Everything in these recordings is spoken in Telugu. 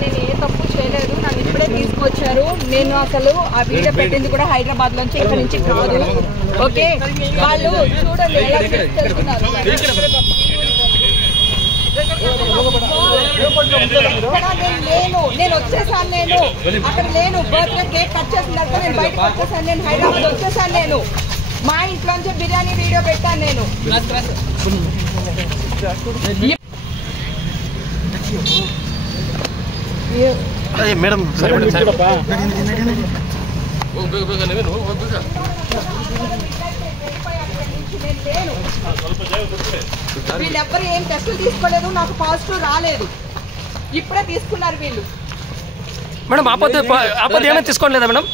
నేను ఏ తప్పు చేయలేదు, నన్ను ఇప్పుడే తీసుకొచ్చారు. నేను అసలు ఆ వీడియో పెట్టింది కూడా హైదరాబాద్ నుంచి, ఇక్కడ నుంచి కాదు. ఓకే, వాళ్ళు చూడండి ఎలా చేస్తున్నారు. నేను వచ్చేసాను, నేను అక్కడ లేను. బర్త్డే కేక్ కట్ చేసిన తర్వాత నేను బయటకు వచ్చేసాను, నేను హైదరాబాద్ వచ్చేసాను. నేను మా ఇంట్లోంచి బిర్యానీ వీడియో పెట్టాను నేను. మేడం వీళ్ళెవ్వరు ఏం టెస్టులు తీసుకోలేదు, నాకు పాజిటివ్ రాలేదు. ఇప్పుడే తీసుకున్నారు వీళ్ళు. మేడం ఆపద ఏమైనా తీసుకోలేదా మేడం?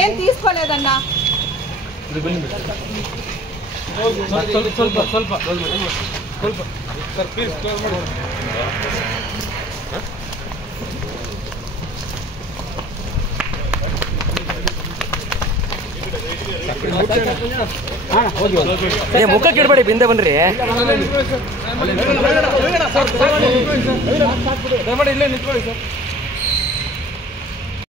ఏం తీసుకోలేదన్నా. ಮುಖಕ್ಕೆ ಇಡಬೇಡಿ, ಬಿಂದೆ ಬನ್ರಿ. ಇಲ್ಲೇ ನಿಂತ್ಕೊಳ್ಳಿ ಸರ್.